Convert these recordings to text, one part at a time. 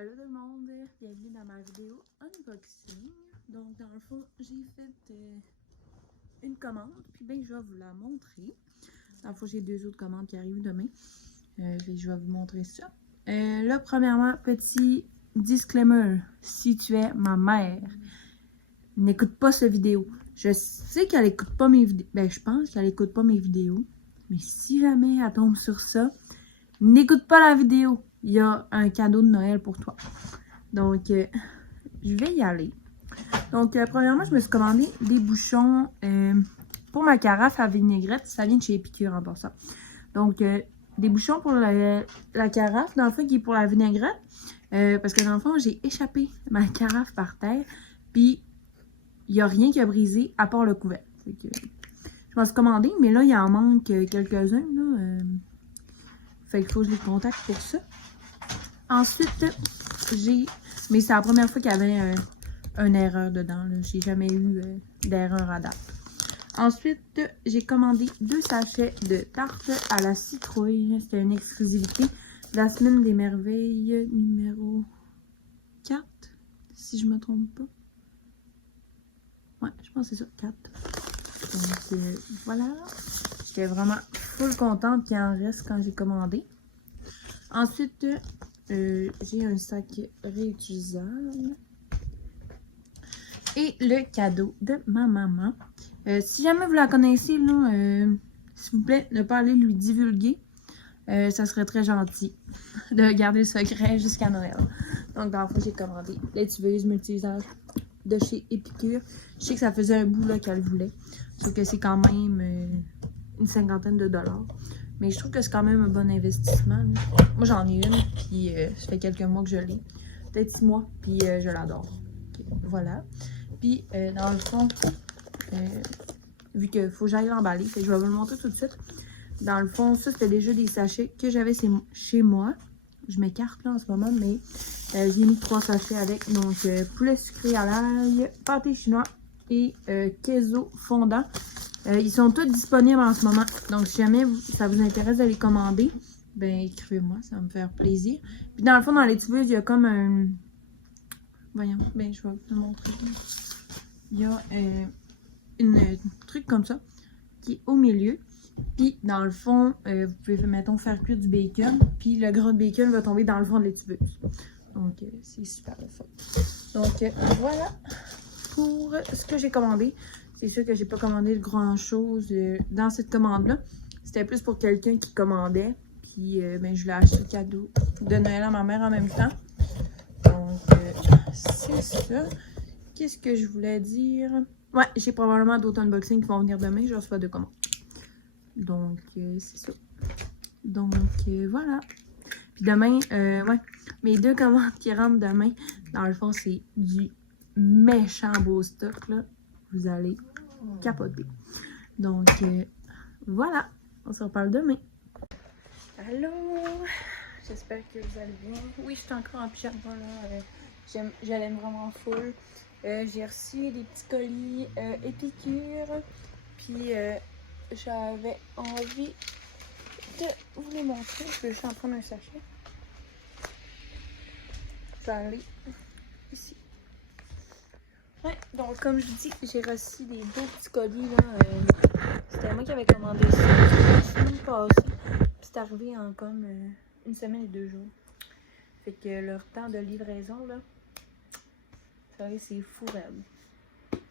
Allô tout le monde, bienvenue dans ma vidéo unboxing. Donc dans le fond, j'ai fait une commande, puis ben je vais vous la montrer. Dans le fond, j'ai deux autres commandes qui arrivent demain. Je vais vous montrer ça. Là, premièrement, petit disclaimer. Si tu es ma mère, n'écoute pas cette vidéo. Je sais qu'elle écoute pas mes vidéos. Ben, je pense qu'elle écoute pas mes vidéos. Mais si jamais elle tombe sur ça, n'écoute pas la vidéo. Il y a un cadeau de Noël pour toi. Donc, je vais y aller. Donc, premièrement, je me suis commandé des bouchons pour ma carafe à vinaigrette. Ça vient de chez Épicure en passant. Donc, des bouchons pour la carafe, dans le fond, qui est pour la vinaigrette. Parce que dans le fond, j'ai échappé ma carafe par terre. Puis, il n'y a rien qui a brisé à part le couvercle. Je m'en suis commandé, mais là, il en manque quelques-uns. Fait qu'il faut que je les contacte pour ça. Ensuite, mais c'est la première fois qu'il y avait une erreur dedans. J'ai jamais eu d'erreur à date. Ensuite, j'ai commandé 2 sachets de tarte à la citrouille. C'était une exclusivité de la semaine des merveilles numéro 4, si je me trompe pas. Ouais, je pense que c'est ça, 4. Donc, voilà. J'étais vraiment full contente qu'il en reste quand j'ai commandé. Ensuite, j'ai un sac réutilisable. Et le cadeau de ma maman. Si jamais vous la connaissez, s'il vous plaît, ne pas aller lui divulguer. Ça serait très gentil de garder le secret jusqu'à Noël. Donc, dans le fond, j'ai commandé l'étuveuse multi-usage de chez Épicure. Je sais que ça faisait un bout qu'elle voulait. Sauf que c'est quand même une cinquantaine de dollars. Mais je trouve que c'est quand même un bon investissement. Moi, j'en ai une, puis ça fait quelques mois que je l'ai. Peut-être 6 mois, puis je l'adore. Okay, voilà. Puis, dans le fond, vu qu'il faut que j'aille l'emballer, je vais vous le montrer tout de suite. Dans le fond, ça, c'était déjà des sachets que j'avais chez moi. Je m'écarte là en ce moment, mais j'ai mis 3 sachets avec. Donc, poulet sucré à l'ail, pâté chinois et queso fondant. Ils sont tous disponibles en ce moment. Donc, si jamais ça vous intéresse de les commander, ben écrivez-moi, ça va me faire plaisir. Puis, dans le fond, dans les tubes, il y a comme un... Voyons, ben je vais vous le montrer. Il y a un truc comme ça qui est au milieu. Puis, dans le fond, vous pouvez, mettons, faire cuire du bacon. Puis, le gras de bacon va tomber dans le fond de l'étuveuse. Donc, c'est super le fun. Donc, voilà pour ce que j'ai commandé. C'est sûr que j'ai pas commandé grand-chose dans cette commande-là. C'était plus pour quelqu'un qui commandait. Puis, ben, je l'ai acheté le cadeau de Noël à ma mère en même temps. Donc, c'est ça. Qu'est-ce que je voulais dire? Ouais, j'ai probablement d'autres unboxings qui vont venir demain. Je reçois 2 commandes. Donc, c'est ça. Donc, voilà. Puis demain, ouais, mes 2 commandes qui rentrent demain, dans le fond, c'est du méchant beau stock, là. Vous allez capoter. Donc, voilà. On se reparle demain. Allô? J'espère que vous allez bien. Oui, je suis encore en pyjama, là. Je l'aime vraiment full. J'ai reçu des petits colis Épicure. Puis, j'avais envie de vous les montrer. Je vais juste en prendre un sachet. Je vais aller ici. Ouais, donc comme je vous dis, j'ai reçu des 2 petits colis là. C'était moi qui avais commandé ça la semaine passée. Puis c'est arrivé en comme 1 semaine et 2 jours. Fait que leur temps de livraison là, vous savez, c'est fou raide.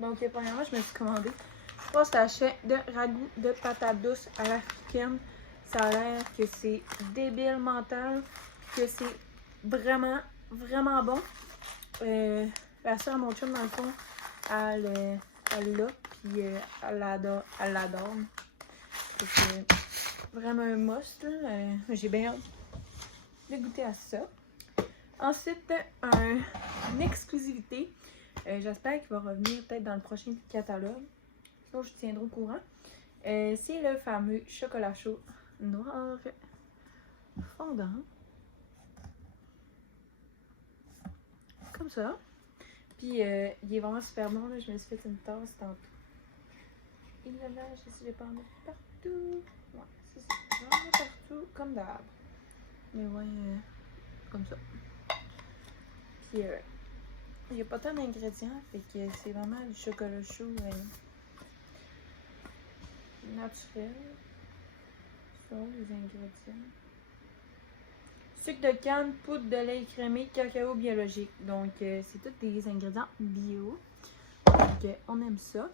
Donc premièrement, je me suis commandé 3 sachets de ragoût de patates douces à l'africaine. Ça a l'air que c'est débile mental, que c'est vraiment, vraiment bon. La soeur à mon chum, dans le fond, elle l'a, puis elle l'adore. C'est vraiment un must. J'ai bien hâte de goûter à ça. Ensuite, une exclusivité. J'espère qu'il va revenir peut-être dans le prochain catalogue. Sinon, je tiendrai au courant. C'est le fameux chocolat chaud noir fondant. Comme ça. Puis, il est vraiment super bon. Là. Je me suis fait une tasse tantôt. Et là, je sais que je vais pas en mettre partout. Ouais, c'est ça. Je vais en mettre partout, comme d'hab. Mais ouais, comme ça. Puis, il n'y a pas tant d'ingrédients, fait que c'est vraiment du chocolat chaud naturel. Ça, les ingrédients. Sucre de canne, poudre de lait écrémé, cacao biologique. Donc, c'est tous des ingrédients bio. Donc, on aime ça.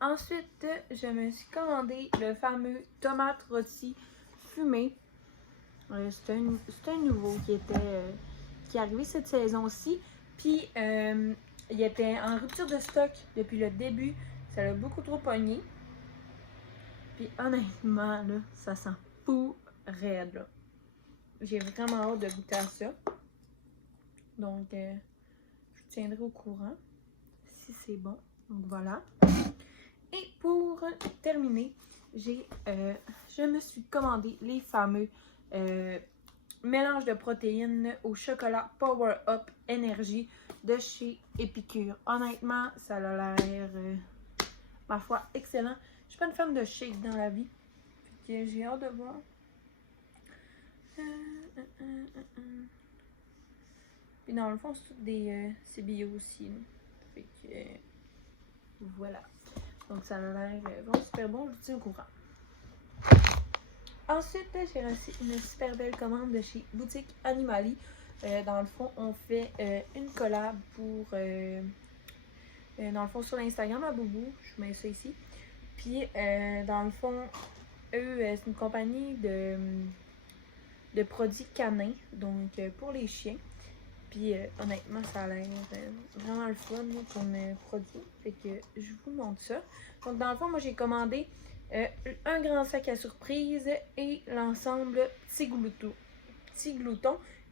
Ensuite, je me suis commandé le fameux tomate rôti fumé. C'est un nouveau qui est arrivé cette saison-ci. Puis, il était en rupture de stock depuis le début. Ça l'a beaucoup trop pogné. Puis, honnêtement, là, ça sent fou raide, là. J'ai vraiment hâte de goûter à ça. Donc, je vous tiendrai au courant si c'est bon. Donc, voilà. Et pour terminer, je me suis commandé les fameux mélanges de protéines au chocolat Power Up Energy de chez Épicure. Honnêtement, ça a l'air, ma foi, excellent. Je suis pas une fan de shake dans la vie. Fait que j'ai hâte de voir. Puis dans le fond, c'est tout c'est bio aussi. Là. Fait que voilà. Donc ça a l'air vraiment super bon, je vous tiens au courant. Ensuite, j'ai reçu une super belle commande de chez Boutique Animali. Dans le fond, on fait une collab pour dans le fond sur l'Instagram à Boubou. Je mets ça ici. Puis dans le fond, eux, c'est une compagnie de produits canins, donc pour les chiens. Puis honnêtement, ça a l'air vraiment le fun là, comme produit. Fait que je vous montre ça. Donc dans le fond, moi j'ai commandé un grand sac à surprise et l'ensemble petit glouton.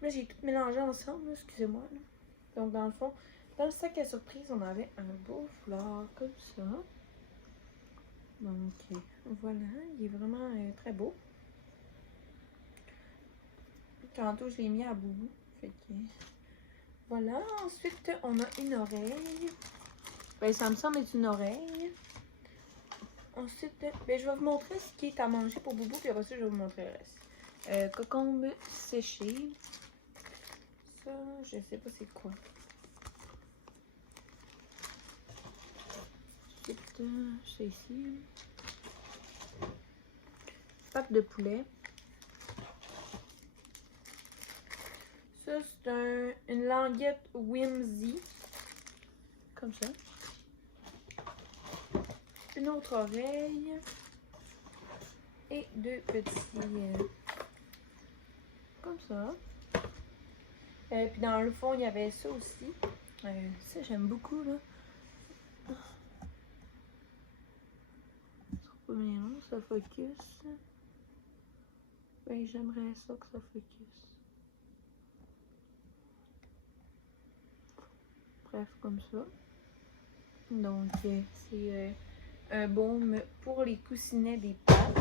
Là j'ai tout mélangé ensemble, excusez-moi. Donc dans le fond, dans le sac à surprise, on avait un beau foulard comme ça. Donc voilà, il est vraiment très beau. Tantôt je l'ai mis à boubou. Fait que voilà, ensuite on a une oreille. Ben, ça me semble être une oreille. Ensuite, ben, je vais vous montrer ce qui est à manger pour Boubou, puis après ça, je vais vous montrer le reste. Cocombe séché. Ça, je sais pas c'est quoi. Ensuite, c'est ici. Pâte de poulet. Ça, c'est une languette Whimsy. Comme ça. Une autre oreille. Et deux petits... comme ça. Puis dans le fond, il y avait ça aussi. Ça, j'aime beaucoup, là. Non, ça focus. Ben, j'aimerais ça que ça focus. Bref, comme ça. Donc, c'est un baume pour les coussinets des pattes.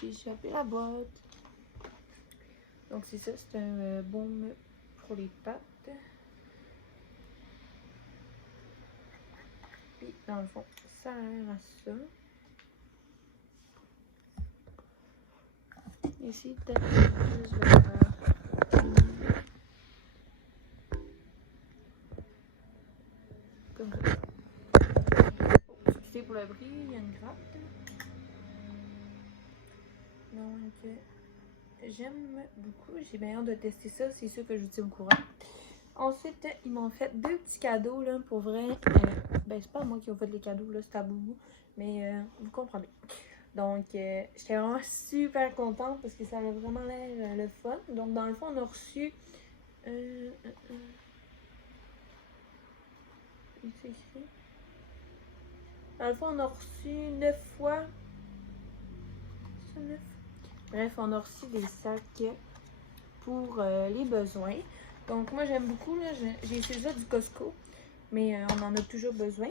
J'ai échappé la boîte. Donc, c'est ça, c'est un baume pour les pattes. Puis, dans le fond, ça a l'air à ça. Ici, peut-être que je vais faire comme ça. Oh, excusez pour le bruit, il y a une gratte. Donc, j'aime beaucoup. J'ai bien hâte de tester ça. C'est sûr que je vous tiens au courant. Ensuite, ils m'ont fait deux petits cadeaux, là, pour vrai. Ben, c'est pas moi qui ai fait les cadeaux, là, c'est à Boubou. Mais vous comprenez. Donc, j'étais vraiment super contente parce que ça avait vraiment l'air le fun. Donc, dans le fond, on a reçu... c'est écrit. Dans le fond, on a reçu 9 fois... C'est 9? Bref, on a reçu des sacs pour les besoins. Donc, moi, j'aime beaucoup. J'ai essayé ça du Costco, mais on en a toujours besoin.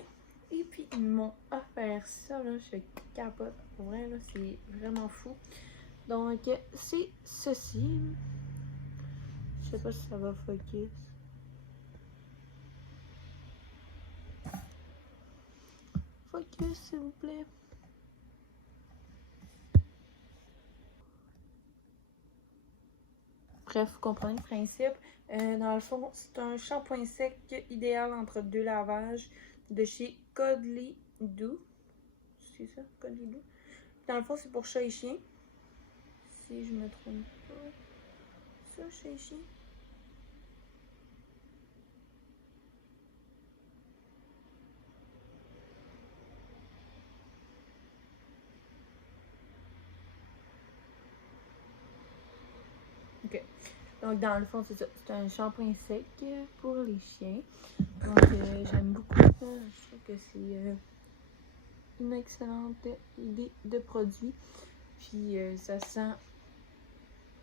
Et puis, ils m'ont offert ça. Là, je capote. Pour vrai, là, c'est vraiment fou. Donc, c'est ceci. Je sais pas si ça va focus. Focus, s'il vous plaît. Bref, vous comprenez le principe. Dans le fond, c'est un shampoing sec idéal entre 2 lavages de chez Cuddly Do. C'est ça, Cuddly Do. Dans le fond, c'est pour chat et chien. Si je me trompe pas. Ça, chat et chien. Ok. Donc, dans le fond, c'est ça. C'est un shampoing sec pour les chiens. Donc, j'aime beaucoup. Je trouve que c'est une excellente idée de produit. Puis, ça sent,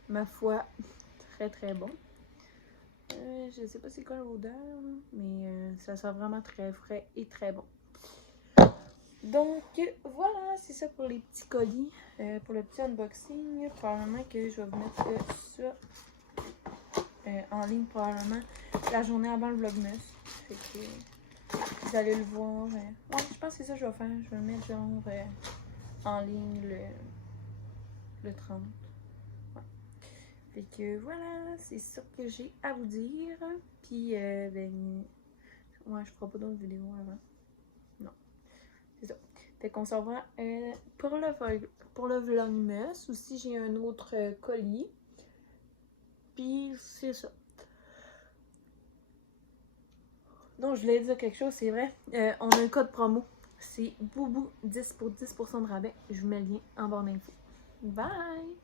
ma foi, très très bon. Je sais pas c'est quoi l'odeur, mais ça sent vraiment très frais et très bon. Donc, voilà, c'est ça pour les petits colis. Pour le petit unboxing, probablement que je vais vous mettre ça en ligne probablement la journée avant le vlogmas. Fait que vous allez le voir. Ouais, je pense que c'est ça que je vais faire. Je vais le mettre genre en ligne le 30. Ouais. Fait que voilà, c'est ça que j'ai à vous dire. Puis, ben, ouais, je ferai pas d'autres vidéos avant. Non, c'est ça. Fait qu'on se revoit pour le vlogmas. Aussi, j'ai un autre colis. Puis, c'est ça. Donc, je voulais dire quelque chose, c'est vrai. On a un code promo. C'est Boubou10 pour 10% de rabais. Je vous mets le lien en barre d'infos. Bye!